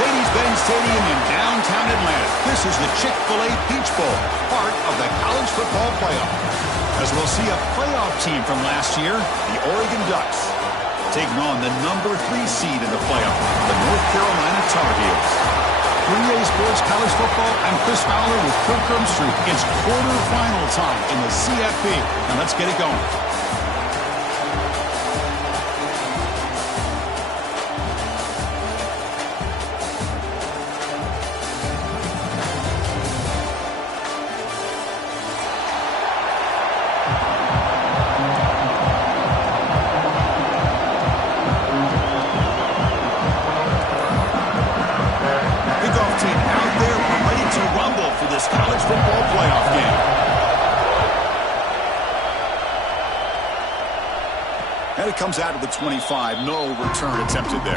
Mercedes-Benz Stadium in downtown Atlanta. This is the Chick-fil-A Peach Bowl, part of the college football playoff. As we'll see a playoff team from last year, the Oregon Ducks, taking on the number 3 seed in the playoff, the North Carolina Tar Heels. 3A Sports College Football, I'm Chris Fowler with Kirk Herbstreit. It's quarterfinal time in the CFP, and let's get it going. And it comes out of the 25. No return attempted there.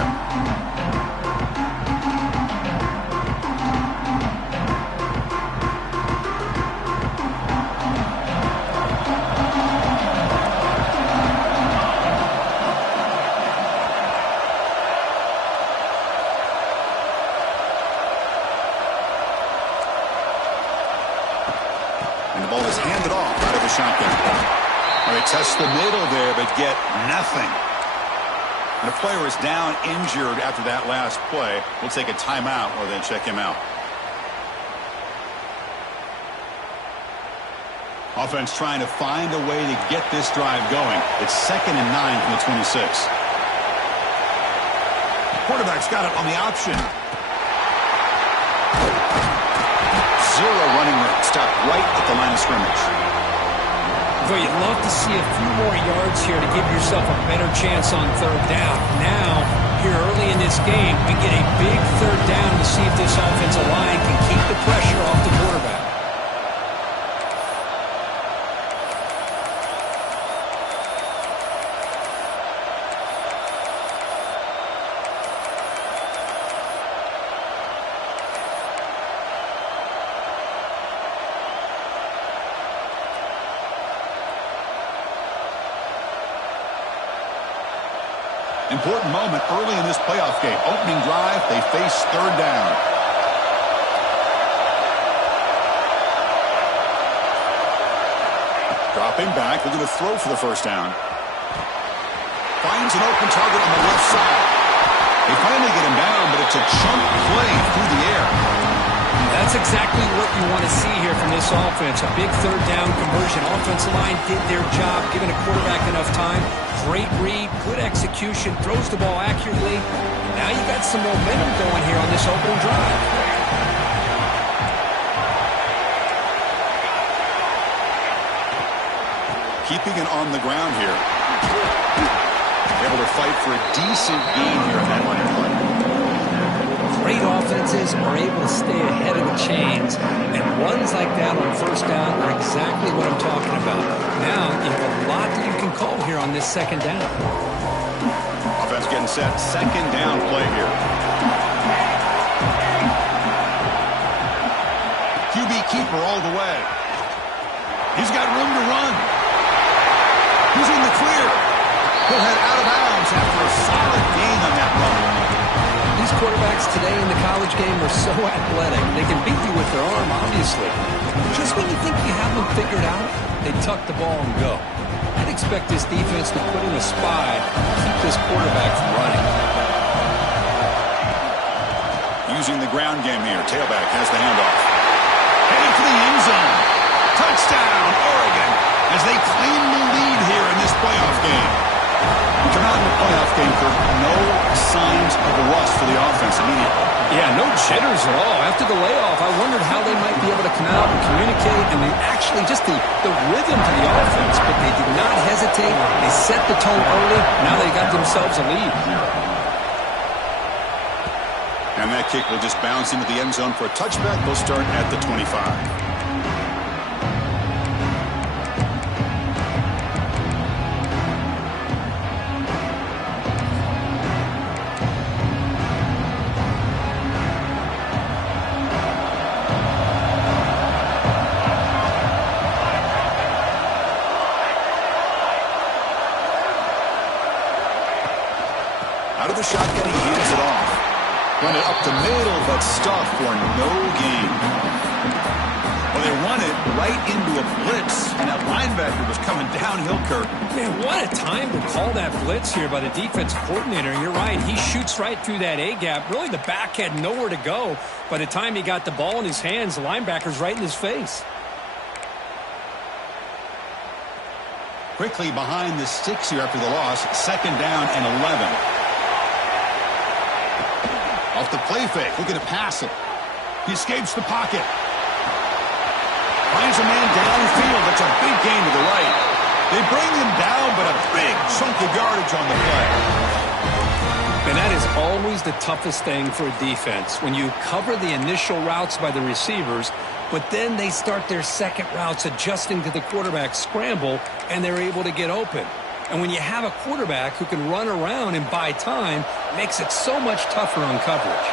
And the ball is handed off out of the shotgun. They test the middle there, but get nothing. And the player is down injured after that last play. We'll take a timeout or then check him out. Offense trying to find a way to get this drive going. It's 2nd and 9 from the 26. Quarterback's got it on the option. Zero running room. Stopped right at the line of scrimmage. Well, you'd love to see a few more yards here to give yourself a better chance on 3rd down. Now, here early in this game, we get a big 3rd down to see if this offensive line can keep the pressure off the quarterback. Important moment early in this playoff game. Opening drive, they face 3rd down. Dropping back, looking to throw for the 1st down. Finds an open target on the left side. They finally get him down, but it's a chunk play through the air. That's exactly what you want to see here from this offense. A big 3rd down conversion. Offensive line did their job, giving a quarterback enough time. Great read, good execution, throws the ball accurately. Now you got some momentum going here on this opening drive. Keeping it on the ground here. Able to fight for a decent gain here in that line of play. Great offenses are able to stay ahead of the chains, and runs like that on 1st down are exactly what I'm talking about. Now you have a lot that you can call here on this 2nd down. Offense getting set. 2nd down play here. QB keeper all the way. He's got room to run. He's in the clear. He'll head out of bounds after a solid gain on that run. These quarterbacks today in the college game are so athletic. They can beat you with their arm, obviously. Just when you think you have them figured out, they tuck the ball and go. I'd expect this defense to put in a spy to keep this quarterback from running. Using the ground game here. Tailback has the handoff. Headed for the end zone. Touchdown, Oregon, as they claim the lead here in this playoff game. Come out in the playoff game for no signs of a rust for the offense immediately. Yeah, no jitters at all. After the layoff, I wondered how they might be able to come out and communicate, and actually just the rhythm to the offense, but they did not hesitate. They set the tone early. Now they got themselves a lead. And that kick will just bounce into the end zone for a touchback. They'll start at the 25. Out of the shotgun, he hands it off. Run it up the middle, but stuffed for no gain. Well, they run it right into a blitz, and that linebacker was coming downhill, Kirk. Man, what a time to call that blitz here by the defense coordinator. You're right. He shoots right through that A-gap. Really, the back had nowhere to go. By the time he got the ball in his hands, the linebacker's right in his face. Quickly behind the sticks here after the loss. 2nd down and 11. Off the play fake. Looking to pass it. He escapes the pocket. Finds a man downfield. That's a big gain to the right. They bring him down, but a big chunk of yardage on the play. And that is always the toughest thing for a defense. When you cover the initial routes by the receivers, but then they start their second routes adjusting to the quarterback scramble, and they're able to get open. And when you have a quarterback who can run around and buy time, it makes it so much tougher on coverage.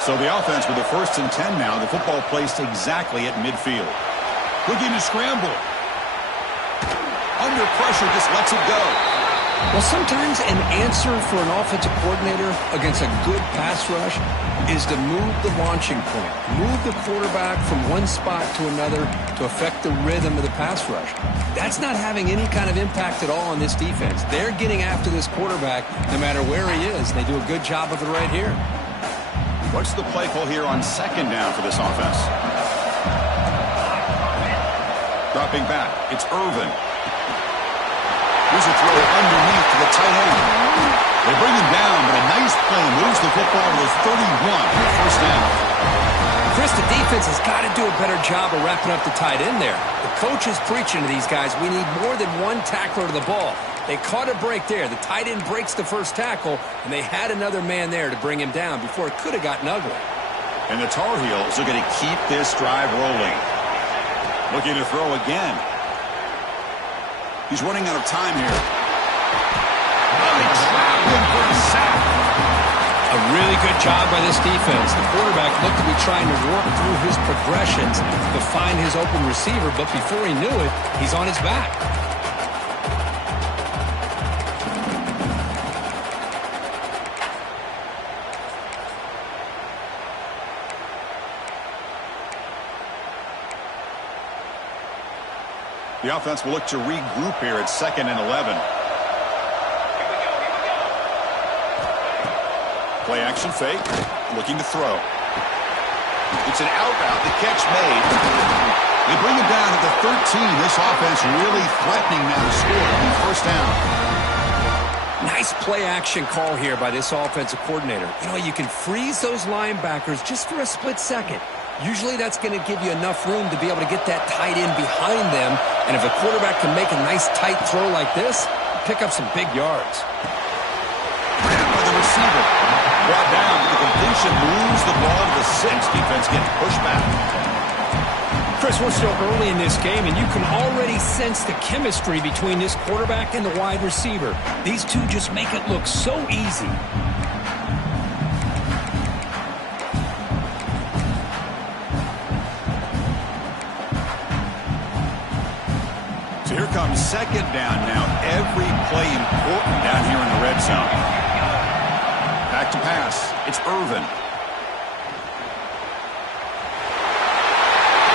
So the offense with the 1st and 10 now. The football placed exactly at midfield. Looking to scramble. Under pressure, just lets it go. Well, sometimes an answer for an offensive coordinator against a good pass rush is to move the launching point. Move the quarterback from one spot to another to affect the rhythm of the pass rush. That's not having any kind of impact at all on this defense. They're getting after this quarterback no matter where he is. And they do a good job of it right here. What's the play call here on 2nd down for this offense? Dropping back, it's Irvin. Here's a throw underneath to the tight end. They bring him down, but a nice play moves the football to the 31 for 1st down. Chris, the defense has got to do a better job of wrapping up the tight end there. The coach is preaching to these guys, we need more than one tackler to the ball. They caught a break there. The tight end breaks the first tackle, and they had another man there to bring him down before it could have gotten ugly. And the Tar Heels are going to keep this drive rolling. Looking to throw again. He's running out of time here. Oh, they trapped him for a sack. A really good job by this defense. The quarterback looked to be trying to work through his progressions to find his open receiver, but before he knew it, he's on his back. The offense will look to regroup here at 2nd and 11. Play action fake. Looking to throw. It's an out route. The catch made. They bring him down at the 13. This offense really threatening now to score on 1st down. Nice play action call here by this offensive coordinator. You know, you can freeze those linebackers just for a split second. Usually that's going to give you enough room to be able to get that tight end behind them. And if a quarterback can make a nice tight throw like this, pick up some big yards. Grabbed by the receiver. Brought down. The completion moves the ball to the 6. Defense getting pushed back. Chris, we're still early in this game, and you can already sense the chemistry between this quarterback and the wide receiver. These two just make it look so easy. Here comes 2nd down now. Every play important down here in the red zone. Back to pass. It's Irvin.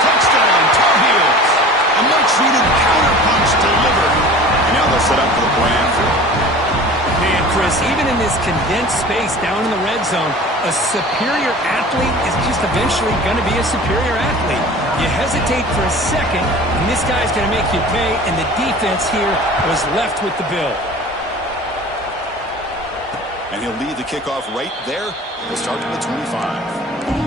Touchdown, Tar Heels. A much-needed counterpunch delivered. And now they'll set up for the point after. Man, Chris, even in this condensed space down in the red zone, a superior athlete is just eventually going to be a superior athlete. You hesitate for a second, and this guy's going to make you pay, and the defense here was left with the bill. And he'll lead the kickoff right there. He'll start to the 25.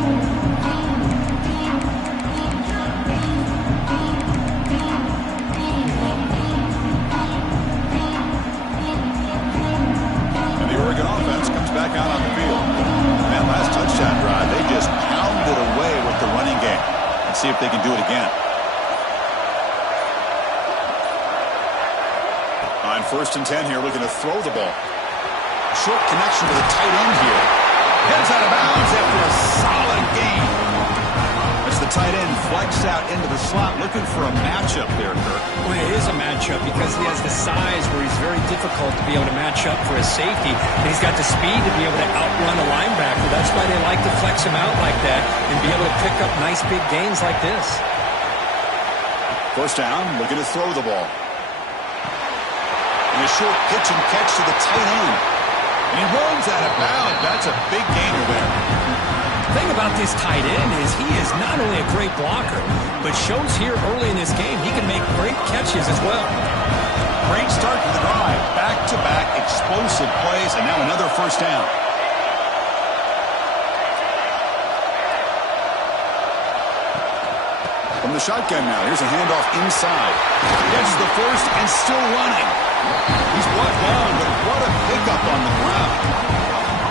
Oregon offense comes back out on the field. And that last touchdown drive, they just pounded away with the running game. Let's see if they can do it again. On 1st and 10 here, looking to throw the ball. Short connection to the tight end here. Heads out of bounds after a solid gain. As the tight end flex Bursts out into the slot looking for a matchup there, Kirk. Well, it is a matchup because he has the size where he's very difficult to be able to match up for his safety. And he's got the speed to be able to outrun a linebacker. That's why they like to flex him out like that and be able to pick up nice big gains like this. First down, looking to throw the ball. And a short pitch and catch to the tight end. And he runs out of bounds. That's a big gainer there. The thing about this tight end is he is not only a great blocker, but shows here early in this game he can make great catches as well. Great start to the drive. Back-to-back explosive plays, and now another first down. From the shotgun now, here's a handoff inside. Gets the first and still running. He's brought down, but what a pickup on the ground.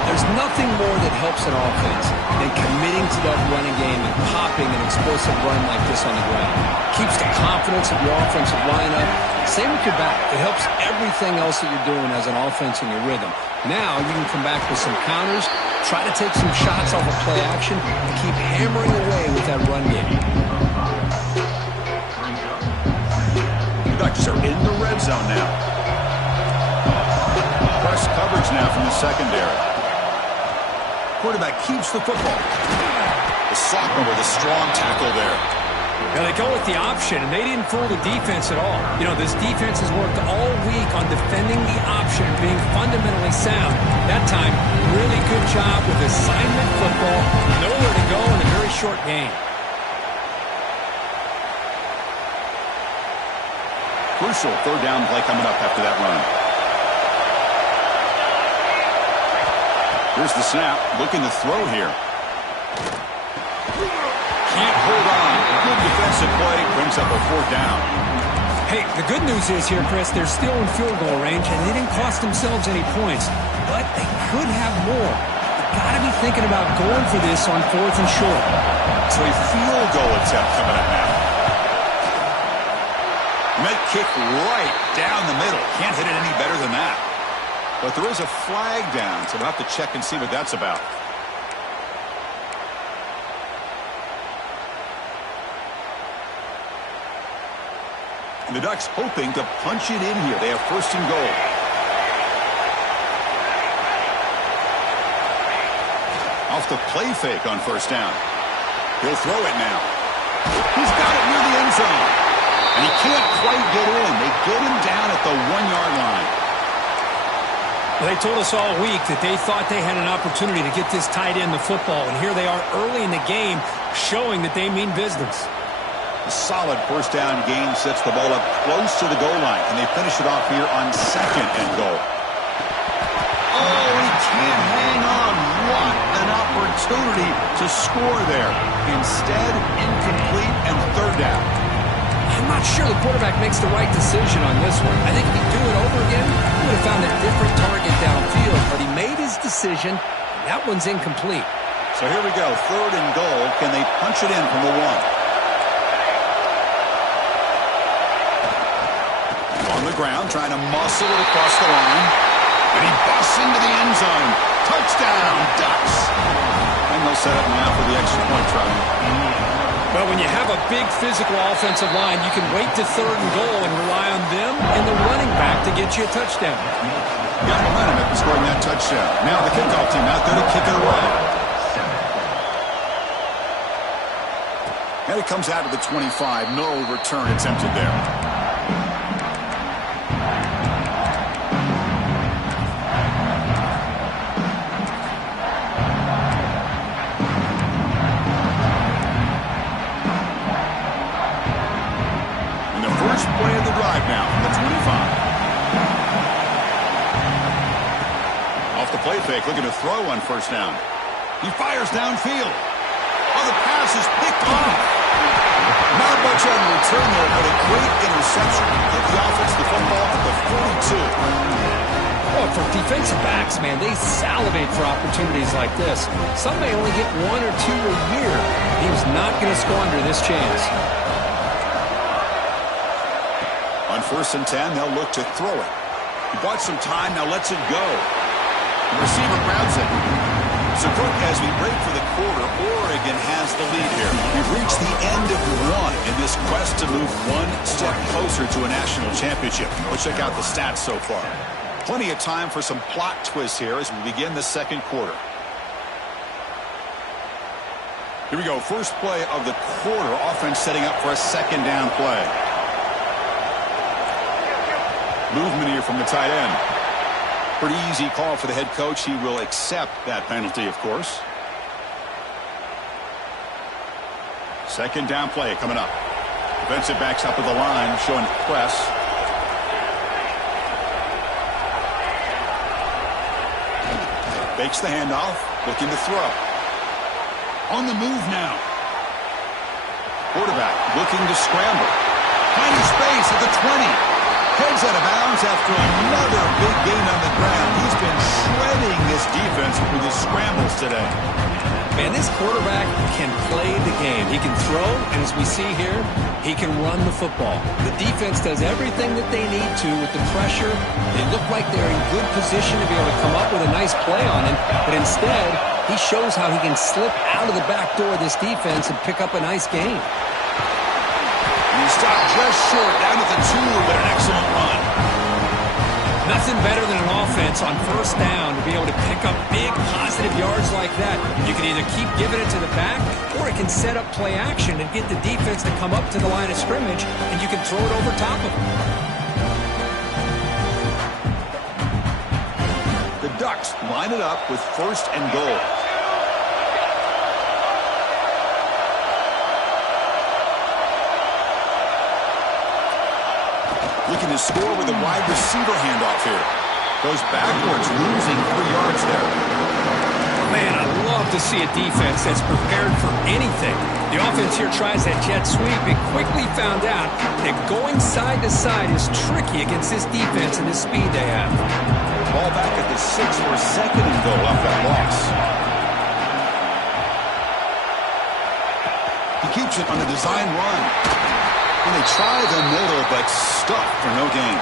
There's nothing more that helps an offense than committing to that running game and popping an explosive run like this on the ground. Keeps the confidence of your offensive lineup. Same with your back. It helps everything else that you're doing as an offense in your rhythm. Now you can come back with some counters, try to take some shots off of play action, and keep hammering away with that run game. The Ducks are in the red zone now. Press coverage now from the secondary. Quarterback keeps the football. The sophomore with a strong tackle there. Now they go with the option, and they didn't fool the defense at all. You know, this defense has worked all week on defending the option and being fundamentally sound. That time, really good job with assignment football. Nowhere to go in a very short game. Crucial third down play coming up after that run. Here's the snap, looking to throw here. Can't hold on. Good defensive play, brings up a fourth down. Hey, the good news is here, Chris, they're still in field goal range, and they didn't cost themselves any points. But they could have more. They've got to be thinking about going for this on fourth and short. So a field goal attempt coming up now. Met kick right down the middle. Can't hit it any better than that. But there is a flag down, so we'll have to check and see what that's about. And the Ducks hoping to punch it in here. They have first and goal. Off the play fake on first down. He'll throw it now. He's got it near the end zone. And he can't quite get in. They get him down at the 1-yard line. Well, they told us all week that they thought they had an opportunity to get this tight end the football, and here they are early in the game showing that they mean business. A solid first down gain sets the ball up close to the goal line, and they finish it off here on second and goal. Oh, he can't hang on. What an opportunity to score there. Instead, incomplete and third down. I'm not sure the quarterback makes the right decision on this one. I think if he'd do it over again, he would have found a different target downfield. But he made his decision, and that one's incomplete. So here we go, third and goal. Can they punch it in from the 1? On the ground, trying to muscle it across the line. And he busts into the end zone. Touchdown, Ducks. And they'll set up now for the extra point try. Well, when you have a big physical offensive line, you can wait to third and goal and rely on them and the running back to get you a touchdown. Got momentum after scoring that touchdown. Now the kickoff team out there to kick it away. And it comes out to the 25. No return attempted there. Play of the drive now from the 25. Off the play fake, looking to throw on first down. He fires downfield. Oh, the pass is picked off. Not much on the return there, but a great interception. Give the offense the football at the 42. Well, for defensive backs, man, they salivate for opportunities like this. Some may only get one or two a year. He was not going to squander this chance. On first and 10, they'll look to throw it. He bought some time, now lets it go. The receiver grabs it. So, Brooke, as we break for the quarter, Oregon has the lead here. We've reached the end of one in this quest to move one step closer to a national championship. Let's check out the stats so far. Plenty of time for some plot twists here as we begin the second quarter. Here we go. First play of the quarter. Offense setting up for a second down play. Movement here from the tight end. Pretty easy call for the head coach. He will accept that penalty, of course. Second down play coming up. Defensive backs up at the line, showing press. Fakes the handoff, looking to throw. On the move now. Quarterback looking to scramble. Finding space at the 20. Heads out of bounds after another big gain on the ground. He's been shredding this defense with his scrambles today. Man, this quarterback can play the game. He can throw, and as we see here, he can run the football. The defense does everything that they need to with the pressure. They look like they're in good position to be able to come up with a nice play on him, but instead, he shows how he can slip out of the back door of this defense and pick up a nice gain. He stopped just short, down to the 2, but an excellent run. Nothing better than an offense on first down to be able to pick up big positive yards like that. You can either keep giving it to the back, or it can set up play action and get the defense to come up to the line of scrimmage, and you can throw it over top of them. The Ducks line it up with first and goal. Looking to score with a wide receiver handoff here. Goes backwards, losing 3 yards there. Man, I love to see a defense that's prepared for anything. The offense here tries that jet sweep and quickly found out that going side to side is tricky against this defense and the speed they have. Ball back at the 6 for a second and goal off that loss. He keeps it on a design run. And they try the middle, but stuck for no gain.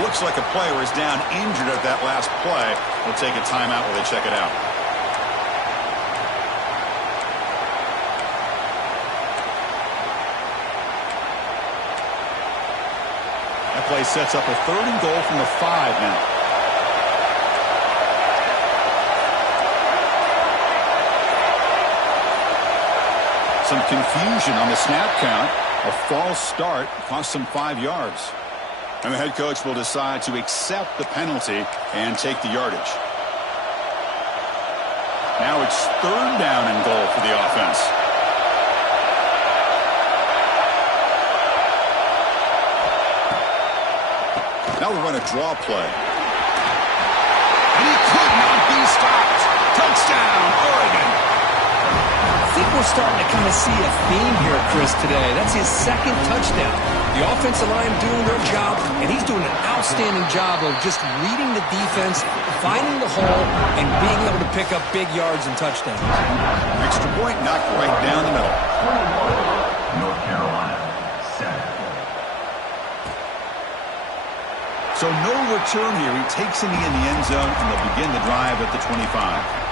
Looks like a player is down injured at that last play. We'll take a timeout while they check it out. That play sets up a 3rd and goal from the 5 now. Some confusion on the snap count. A false start cost him 5 yards. And the head coach will decide to accept the penalty and take the yardage. Now it's 3rd down and goal for the offense. Now we run a draw play. And he could not be stopped. Touchdown, Oregon. I think we're starting to kind of see a theme here, Chris, today. That's his 2nd touchdown. The offensive line doing their job, and he's doing an outstanding job of just reading the defense, finding the hole, and being able to pick up big yards and touchdowns. Extra point knocked right down the middle. North Carolina, 7. So no return here. He takes a knee in the end zone, and they'll begin the drive at the 25.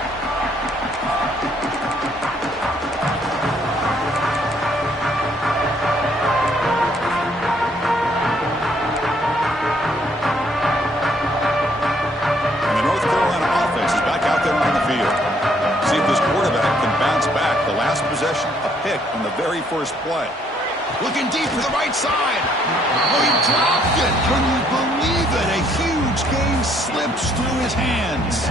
Possession, a pick on the very first play. Looking deep to the right side. Oh, he dropped it. Can you believe it? A huge game slips through his hands.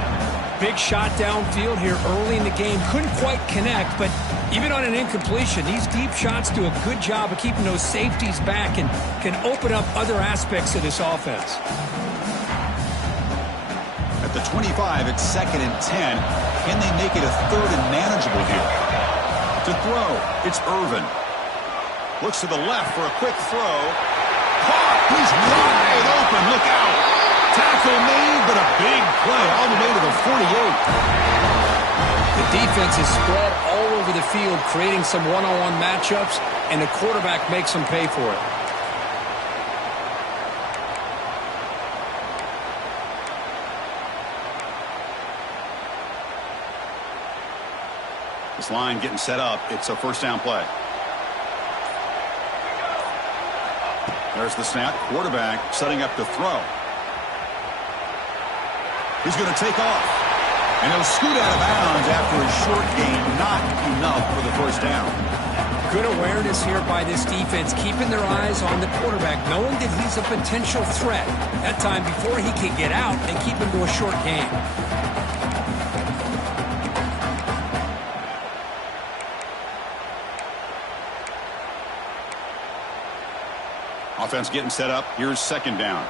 Big shot downfield here early in the game. Couldn't quite connect, but even on an incompletion, these deep shots do a good job of keeping those safeties back and can open up other aspects of this offense. At the 25, it's 2nd and 10. Can they make it a 3rd and manageable here? To throw, it's Irvin. Looks to the left for a quick throw. Caught! He's wide open. Look out! Tackle made, but a big play all the way to the 48. The defense is spread all over the field, creating some one-on-one matchups, and the quarterback makes them pay for it. This line getting set up. It's a first down play. There's the snap. Quarterback setting up to throw. He's going to take off. And he'll scoot out of bounds after a short gain. Not enough for the first down. Good awareness here by this defense, keeping their eyes on the quarterback, knowing that he's a potential threat. That time before he can get out and keep him to a short gain. Offense getting set up. Here's second down.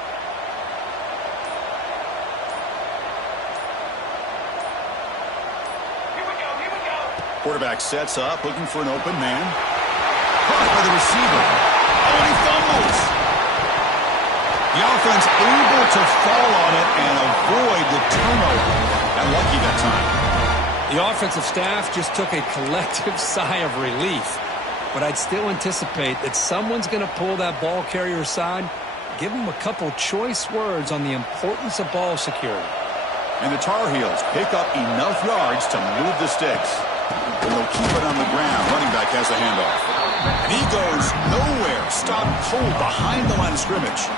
Quarterback sets up, looking for an open man. Caught by the receiver. Oh, and he fumbles. The offense able to fall on it and avoid the turnover. Got lucky that time. The offensive staff just took a collective sigh of relief. But I'd still anticipate that someone's going to pull that ball carrier aside, give him a couple choice words on the importance of ball security. And the Tar Heels pick up enough yards to move the sticks. And they'll keep it on the ground. Running back has a handoff. And he goes nowhere. Stopped cold behind the line of scrimmage.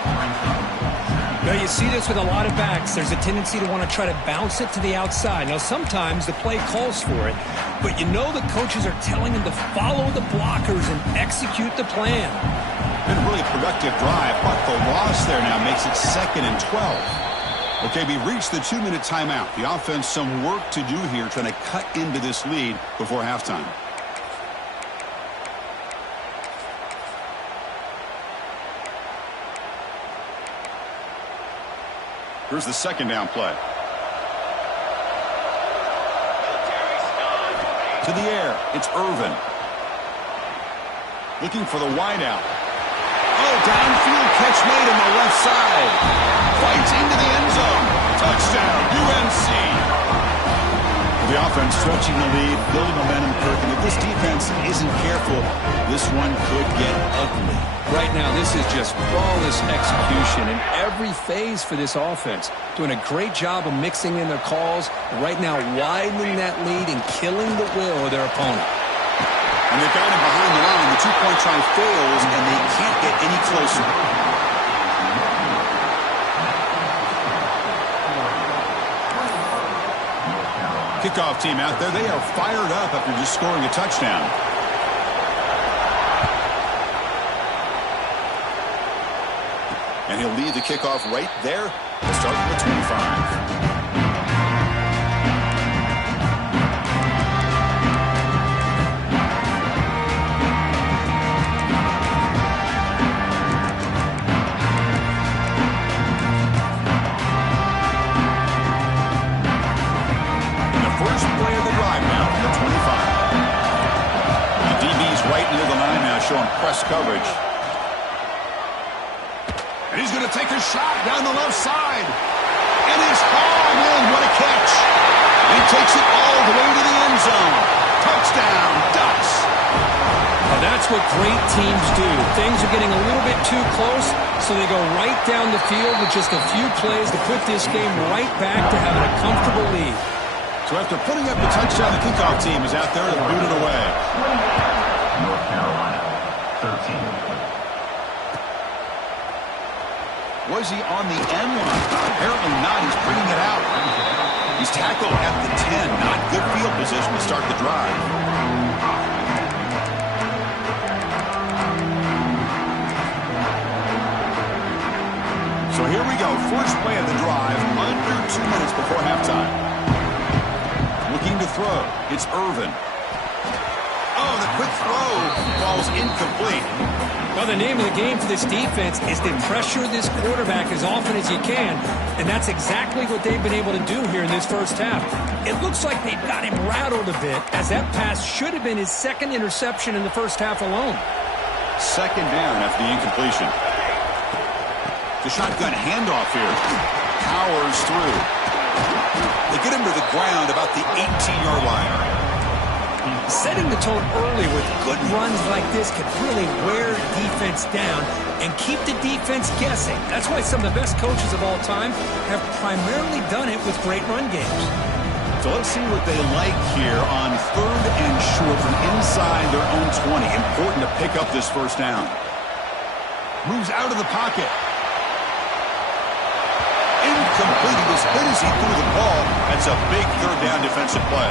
Now, you see this with a lot of backs. There's a tendency to want to try to bounce it to the outside. Now, sometimes the play calls for it, but you know the coaches are telling them to follow the blockers and execute the plan. Been a really productive drive, but the loss there now makes it 2nd and 12. Okay, we've reached the 2-minute timeout. The offense some work to do here, trying to cut into this lead before halftime. Here's the second down play. To the air, it's Irvin. Looking for the wideout. Oh, downfield catch made on the left side. Fights into the end zone. Touchdown, UNC. The offense stretching the lead, building momentum, Kirk. And if this defense isn't careful, this one could get ugly. Right now, this is just flawless execution in every phase for this offense. Doing a great job of mixing in their calls. Right now, widening that lead and killing the will of their opponent. And they've got him behind the line. The two-point try fails, and they can't get any closer. Kickoff team out there. They are fired up after just scoring a touchdown. And he'll lead the kickoff right there. We'll start from the 25. First play of the drive now from the 25. The DB's right near the line now, showing press coverage. And he's going to take a shot down the left side. And it's hauled in. What a catch. And he takes it all the way to the end zone. Touchdown, Ducks. Now that's what great teams do. Things are getting a little bit too close, so they go right down the field with just a few plays to put this game right back to having a comfortable lead. So after putting up the touchdown, the kickoff team is out there to boot it away. North Carolina, 13. Was he on the end line? Apparently not. He's bringing it out. He's tackled at the 10. Not good field position to start the drive. So here we go. First play of the drive. Under 2 minutes before halftime. Looking to throw. It's Irvin. Oh, the quick throw falls incomplete. Well, the name of the game for this defense is to pressure this quarterback as often as you can, and that's exactly what they've been able to do here in this first half. It looks like they've got him rattled a bit, as that pass should have been his second interception in the first half alone. Second down after the incompletion. The shotgun handoff here. Powers through. They get him to the ground about the 18-yard line. Setting the tone early with good runs like this can really wear defense down and keep the defense guessing. That's why some of the best coaches of all time have primarily done it with great run games. So let's see what they like here on 3rd and short from inside their own 20. Important to pick up this first down. Moves out of the pocket. Incomplete. He was hit as he threw the ball. That's a big 3rd down defensive play.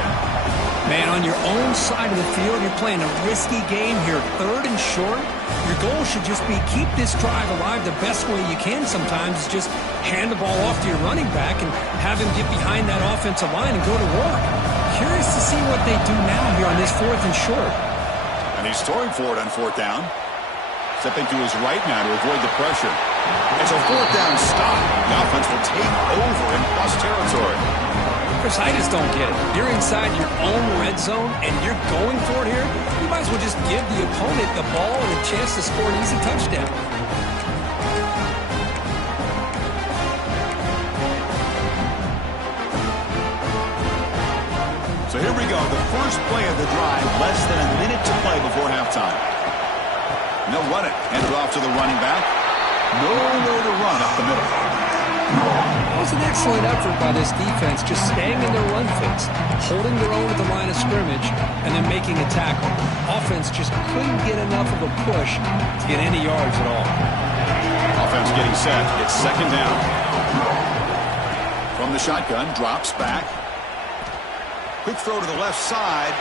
Man, on your own side of the field, you're playing a risky game here. 3rd and short. Your goal should just be keep this drive alive the best way you can sometimes. Is just hand the ball off to your running back and have him get behind that offensive line and go to work. Curious to see what they do now here on this 4th and short. And he's throwing for it on 4th down. Stepping to his right now to avoid the pressure. It's a 4th down stop. The offense will take over in plus territory. Chris, I just don't get it. You're inside your own red zone, and you're going for it here. You might as well just give the opponent the ball and a chance to score an easy touchdown. So here we go. The first play of the drive, less than a minute to play before halftime. And they'll run it. Hand it off to the running back. Nowhere to run up the middle. It was an excellent effort by this defense, just staying in their run fits, holding their own at the line of scrimmage, and then making a tackle. Offense just couldn't get enough of a push to get any yards at all. Offense getting set. It's 2nd down. From the shotgun, drops back. Quick throw to the left side.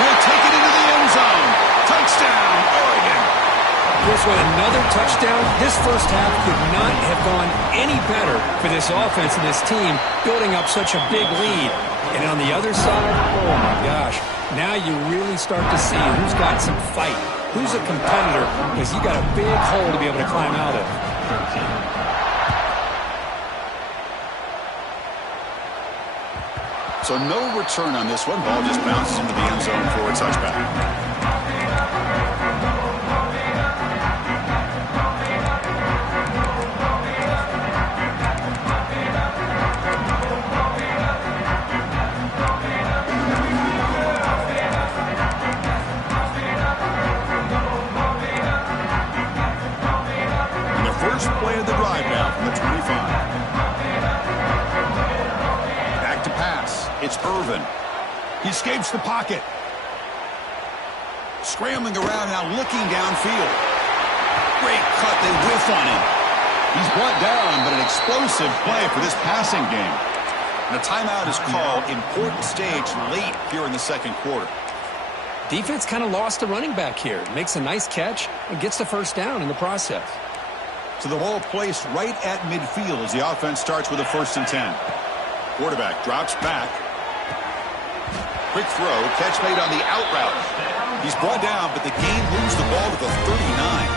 Will take it into the end zone. Touchdown, Oregon. Here's with another touchdown. This first half could not have gone any better for this offense and this team, building up such a big lead. And on the other side, oh my gosh, now you really start to see who's got some fight, who's a competitor, because you got a big hole to be able to climb out of. So no return on this one. Ball just bounces into the end zone for a touchback. Play of the drive now from the 25. Back to pass. It's Irvin. He escapes the pocket. Scrambling around now, looking downfield. Great cut. They whiff on him. He's brought down, but an explosive play for this passing game. And a timeout is called. Important stage late here in the 2nd quarter. Defense kind of lost the running back here. Makes a nice catch and gets the first down in the process. So the ball placed right at midfield as the offense starts with a 1st and 10. Quarterback drops back. Quick throw. Catch made on the out route. He's brought down, but the game moves the ball to the 39.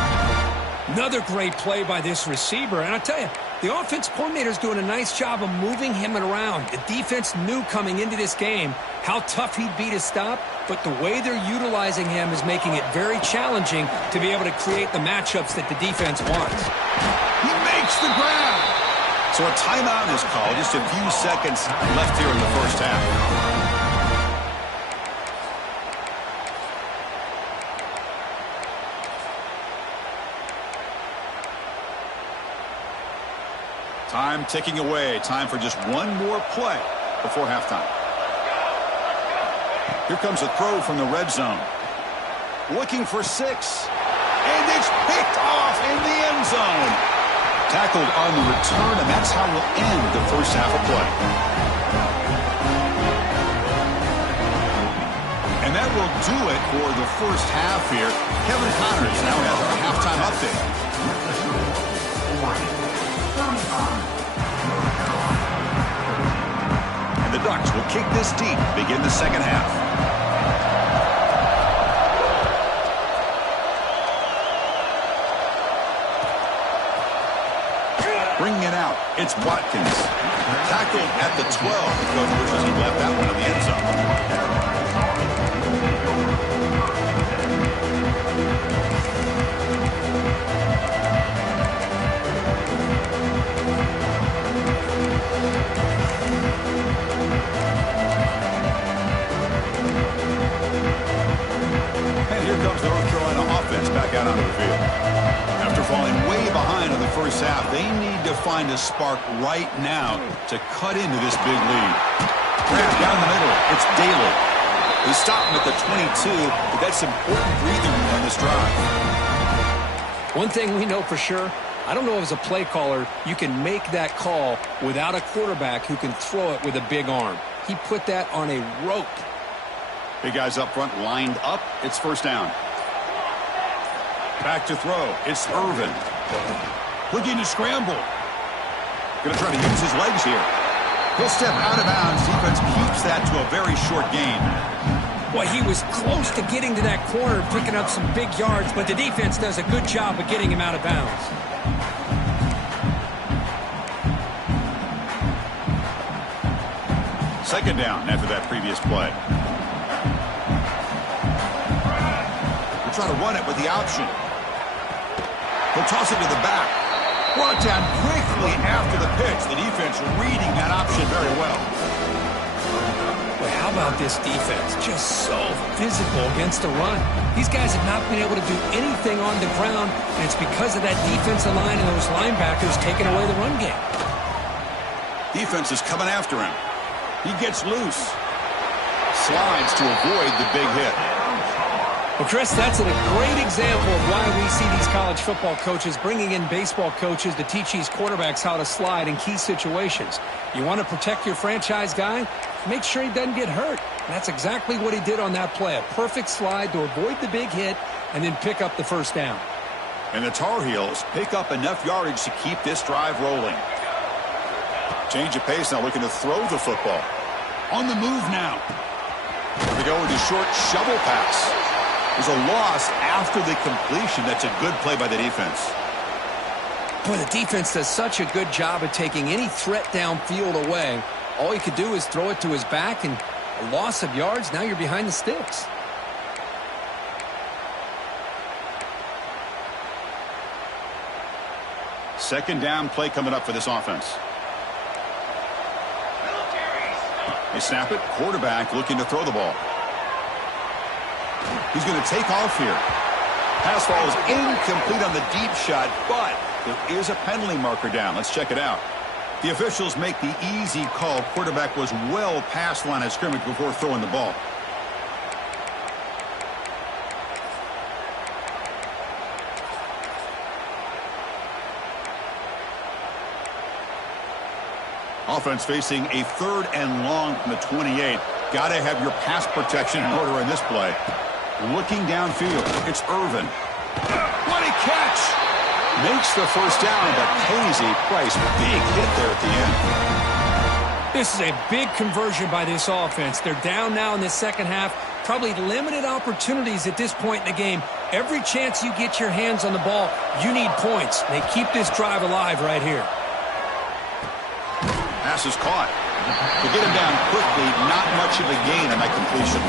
Another great play by this receiver. And I'll tell you, the offense coordinator's doing a nice job of moving him around. The defense knew coming into this game how tough he'd be to stop, but the way they're utilizing him is making it very challenging to be able to create the matchups that the defense wants. He makes the grab. So a timeout is called. Just a few seconds left here in the first half. Time ticking away. Time for just one more play before halftime. Here comes a throw from the red zone. Looking for 6. And it's picked off in the end zone. Tackled on the return, and that's how we'll end the first half of play. And that will do it for the first half here. Kevin Connors now has our halftime update. And the Ducks will kick this deep, begin the second half. Bringing it out, it's Watkins. Tackled at the 12. The coach wishes he left that one in the end zone. And here comes the North Carolina offense back out onto the field. After falling way behind in the first half, they need to find a spark right now to cut into this big lead. grab down the middle. It's Daly. He stopped him at the 22, but that's important breathing room on this drive. One thing we know for sure, I don't know if as a play caller you can make that call without a quarterback who can throw it with a big arm. He put that on a rope. Big guys up front lined up. It's first down. Back to throw. It's Irvin. Looking to scramble. Going to try to use his legs here. He'll step out of bounds. Defense keeps that to a very short gain. Well, he was close to getting to that corner, picking up some big yards, but the defense does a good job of getting him out of bounds. Second down after that previous play. We'll try to run it with the option. He'll toss it to the back. Brought down quickly after the pitch. The defense reading that option very well. Boy, how about this defense? Just so physical against the run. These guys have not been able to do anything on the ground, and it's because of that defensive line and those linebackers taking away the run game. Defense is coming after him. He gets loose. Slides to avoid the big hit. Well, Chris, that's a great example of why we see these college football coaches bringing in baseball coaches to teach these quarterbacks how to slide in key situations. You want to protect your franchise guy? Make sure he doesn't get hurt. And that's exactly what he did on that play. A perfect slide to avoid the big hit and then pick up the first down. And the Tar Heels pick up enough yardage to keep this drive rolling. Change of pace now, looking to throw the football. On the move now. Here we go with a short shovel pass. There's a loss after the completion. That's a good play by the defense. Boy, the defense does such a good job of taking any threat downfield away. All you could do is throw it to his back, and a loss of yards, now you're behind the sticks. Second down play coming up for this offense. They snap it. Quarterback looking to throw the ball. He's going to take off here. Pass ball is incomplete on the deep shot, but there is a penalty marker down. Let's check it out. The officials make the easy call. Quarterback was well past line of scrimmage before throwing the ball. Offense facing a third and long from the 28. Got to have your pass protection in order in this play. Looking downfield, it's Irvin. What a catch! Makes the first down, but pays a price. Big hit there at the end. This is a big conversion by this offense. They're down now in the second half. Probably limited opportunities at this point in the game. Every chance you get your hands on the ball, you need points. They keep this drive alive right here. Pass is caught. To get him down quickly, not much of a gain on that completion.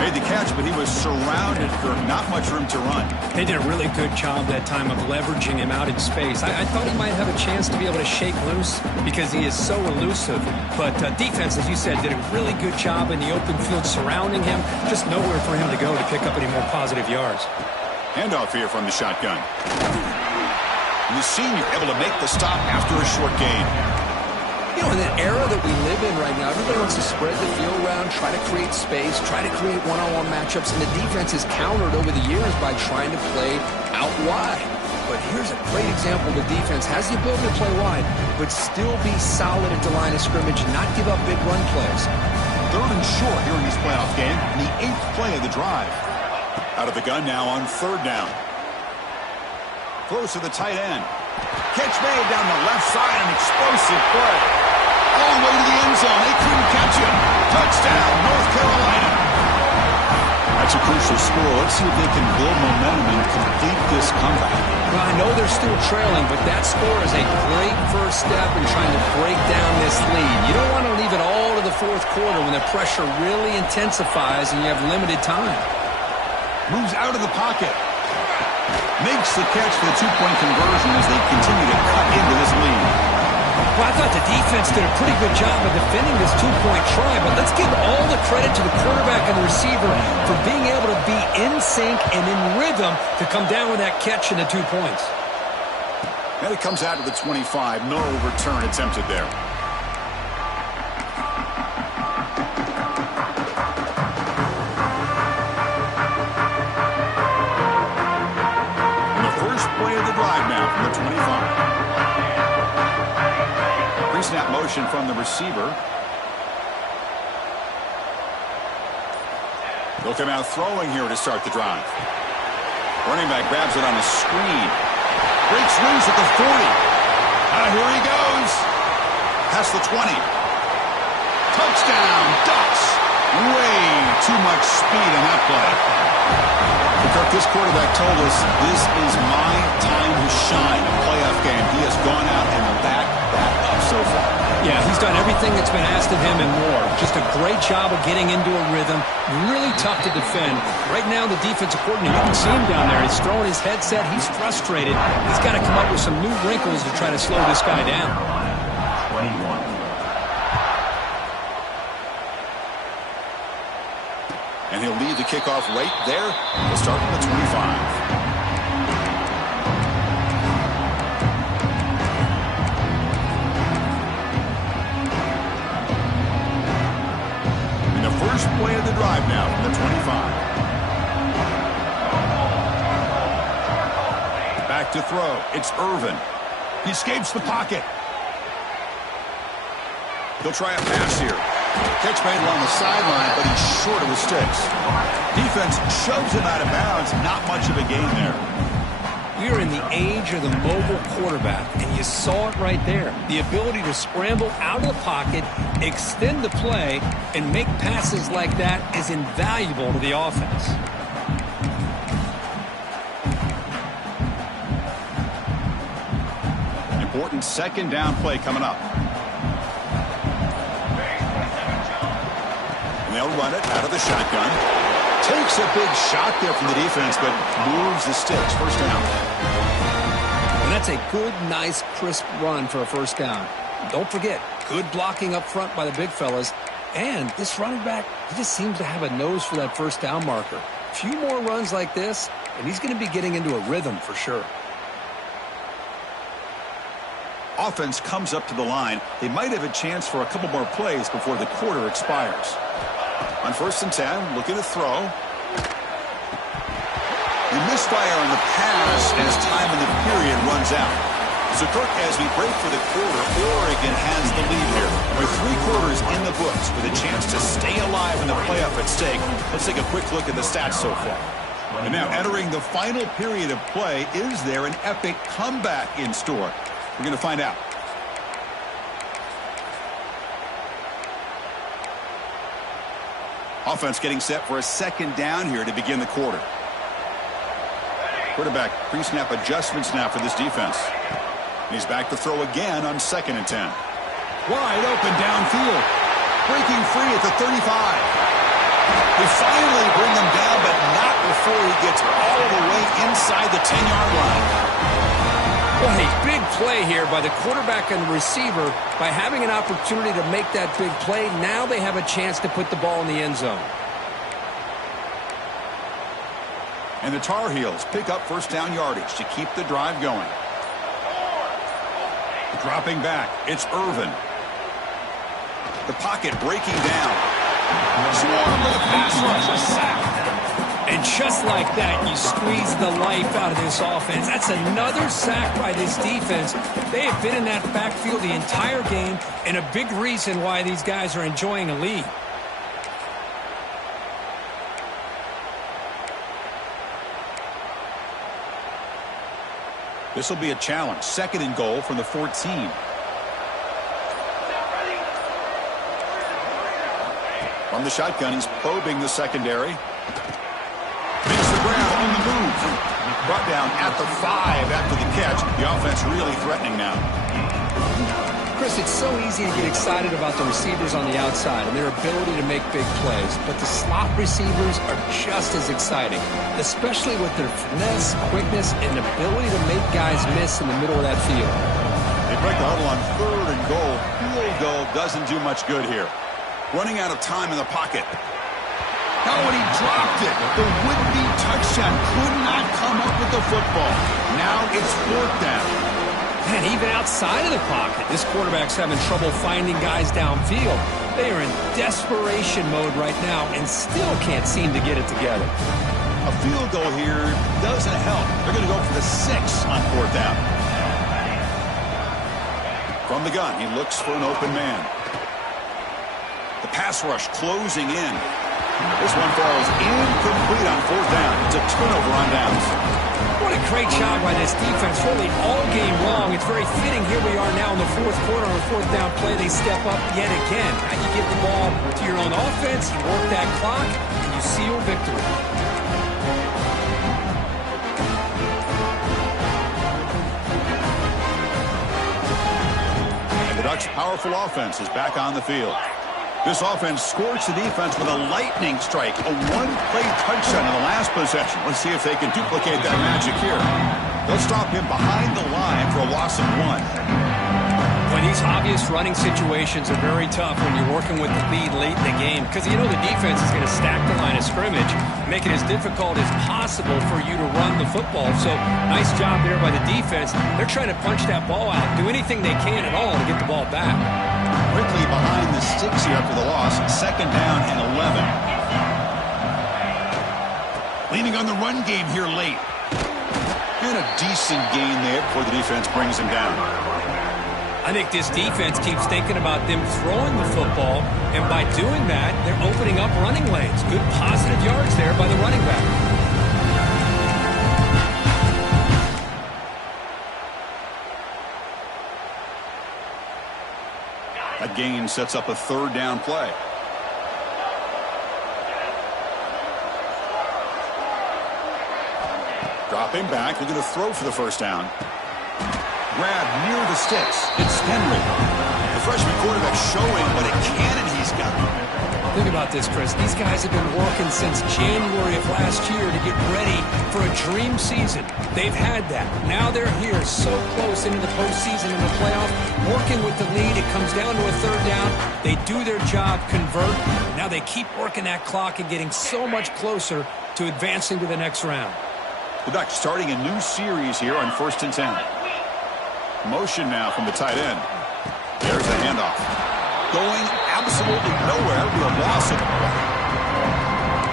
Made the catch, but he was surrounded for not much room to run. They did a really good job that time of leveraging him out in space. I thought he might have a chance to be able to shake loose because he is so elusive. But defense, as you said, did a really good job in the open field surrounding him. Just nowhere for him to go to pick up any more positive yards. Handoff here from the shotgun. And the senior able to make the stop after a short gain. You know, in the era that we live in right now, everybody wants to spread the field around, try to create space, try to create one-on-one matchups, and the defense is countered over the years by trying to play out wide. But here's a great example. The defense has the ability to play wide, but still be solid at the line of scrimmage and not give up big run plays. Third and short here in this playoff game, the 8th play of the drive. Out of the gun now on third down. Throws to the tight end. Catch made down the left side, an explosive play. All the way to the end zone. They couldn't catch him. Touchdown, North Carolina. That's a crucial score. Let's see if they can build momentum and complete this comeback. Well, I know they're still trailing, but that score is a great first step in trying to break down this lead. You don't want to leave it all to the fourth quarter when the pressure really intensifies and you have limited time. Moves out of the pocket. Makes the catch for the two-point conversion as they continue to cut into this lead. Well, I thought the defense did a pretty good job of defending this two-point try, but let's give all the credit to the quarterback and the receiver for being able to be in sync and in rhythm to come down with that catch and the 2 points. And it comes out to the 25. No return attempted there. the 25. Pre-snap motion from the receiver. They'll come out throwing here to start the drive. Running back grabs it on a screen. Breaks loose at the 40. Here he goes. Past the 20. Touchdown, Ducks. Way too much speed in that play. Kirk, this quarterback told us this is my time to shine. A playoff game. He has gone out and backed that up so far. Yeah, he's done everything that's been asked of him and more. Just a great job of getting into a rhythm. Really tough to defend. Right now, the defensive coordinator, you can see him down there. He's throwing his headset. He's frustrated. He's got to come up with some new wrinkles to try to slow this guy down. 21. And he'll lead the kickoff right there. We'll start from the 25. First play of the drive now from the 25. Back to throw. It's Irvin. He escapes the pocket. He'll try a pass here. Catch made along the sideline, but he's short of the sticks. Defense shoves him out of bounds. Not much of a gain there. We are in the age of the mobile quarterback, and you saw it right there. The ability to scramble out of the pocket, extend the play, and make passes like that is invaluable to the offense. Important second down play coming up. And they'll run it out of the shotgun. Takes a big shot there from the defense, but moves the sticks. First down. And that's a good, nice, crisp run for a first down. Don't forget, good blocking up front by the big fellas. And this running back, he just seems to have a nose for that first down marker. A few more runs like this, and he's going to be getting into a rhythm for sure. Offense comes up to the line. They might have a chance for a couple more plays before the quarter expires. On 1st and 10, looking to throw. The misfire on the pass as time in the period runs out. So, Kirk, as we break for the quarter, Oregon has the lead here. With 3 quarters in the books with a chance to stay alive in the playoff at stake. Let's take a quick look at the stats so far. And now, entering the final period of play, is there an epic comeback in store? We're going to find out. Offense getting set for a second down here to begin the quarter. Quarterback pre-snap adjustments now for this defense. He's back to throw again on 2nd and 10. Wide open downfield. Breaking free at the 35. They finally bring him down, but not before he gets all the way inside the 10-yard line. What a big play here by the quarterback and the receiver. By having an opportunity to make that big play, now they have a chance to put the ball in the end zone. And the Tar Heels pick up first down yardage to keep the drive going. Dropping back, it's Irvin. The pocket breaking down. Swarm with a pass rush, a sack. And just like that, you squeeze the life out of this offense. That's another sack by this defense. They have been in that backfield the entire game, and a big reason why these guys are enjoying a lead. This will be a challenge. 2nd and goal from the 14. From the shotgun, he's probing the secondary. Makes the ground on the move. Brought down at the 5 after the catch. The offense really threatening now. Chris, it's so easy to get excited about the receivers on the outside and their ability to make big plays, but the slot receivers are just as exciting, especially with their finesse, quickness, and ability to make guys miss in the middle of that field. They break the huddle on 3rd and goal. Field goal doesn't do much good here. Running out of time in the pocket. Oh, and he dropped it. The would-be touchdown could not come up with the football. Now it's 4th down. And even outside of the pocket, this quarterback's having trouble finding guys downfield. They are in desperation mode right now and still can't seem to get it together. A field goal here doesn't help. They're going to go for the 6 on 4th down. From the gun, he looks for an open man. The pass rush closing in. This one falls incomplete on fourth down. It's a turnover on downs. What a great job by this defense, really all game long. It's very fitting. Here we are now in the fourth quarter on a fourth down play. They step up yet again. Now you give the ball to your own offense, you work that clock, and you seal victory. The Ducks' powerful offense is back on the field. This offense scorched the defense with a lightning strike, a one-play touchdown in the last possession. Let's see if they can duplicate that magic here. They'll stop him behind the line for a loss of 1. Boy, these obvious running situations are very tough when you're working with the lead late in the game because you know the defense is going to stack the line of scrimmage, make it as difficult as possible for you to run the football. So nice job there by the defense. They're trying to punch that ball out, do anything they can at all to get the ball back. Quickly behind the sticks here after the loss. Second down and 11. Leaning on the run game here late. And a decent gain there before the defense brings him down. I think this defense keeps thinking about them throwing the football, and by doing that, they're opening up running lanes. Good positive yards there by the running back. That gain sets up a third down play. Dropping back, looking to throw for the first down. Grab near the sticks. It's Henry. The freshman quarterback showing what a cannon he's got. Think about this, Chris. These guys have been working since January of last year to get ready for a dream season. They've had that. Now they're here so close into the postseason and the playoff, working with the lead. It comes down to a third down. They do their job, convert. Now they keep working that clock and getting so much closer to advancing to the next round. The Ducks starting a new series here on 1st and 10. Motion now from the tight end. There's the handoff. Going absolutely nowhere. It'll be a loss of the play.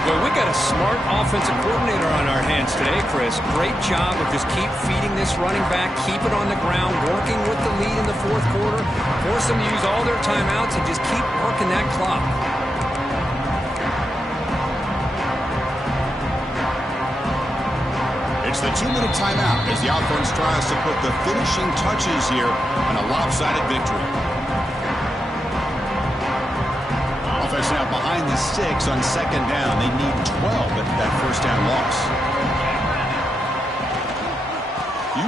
Well, we got a smart offensive coordinator on our hands today, Chris. Great job of just keep feeding this running back, keep it on the ground, working with the lead in the fourth quarter, force them to use all their timeouts and just keep working that clock. It's the 2-minute timeout as the offense tries to put the finishing touches here on a lopsided victory. Offense now behind the sticks on second down. They need 12 at that first down loss.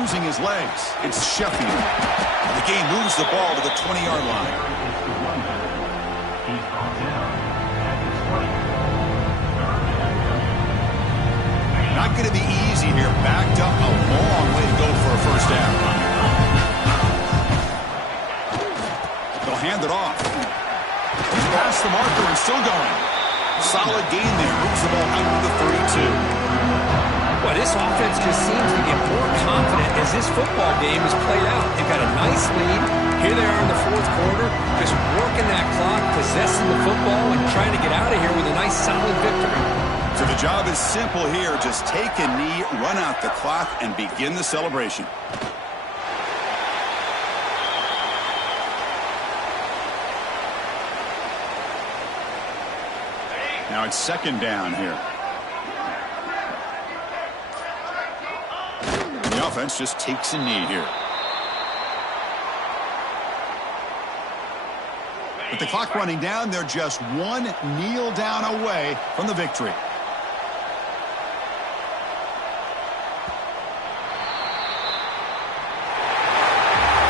Using his legs, it's Sheffield. The game moves the ball to the 20-yard line. Not going to be easy here. Backed up a long way to go for a first down. They'll hand it off. He's past the marker and still going. Solid gain there. Moves the ball out to the 32. Well, this offense just seems to get more confident as this football game is played out. They've got a nice lead. Here they are in the fourth quarter, just working that clock, possessing the football, and trying to get out of here with a nice, solid victory. So the job is simple here. Just take a knee, run out the clock, and begin the celebration. Now it's second down here. And the offense just takes a knee here. With the clock running down, they're just one kneel down away from the victory.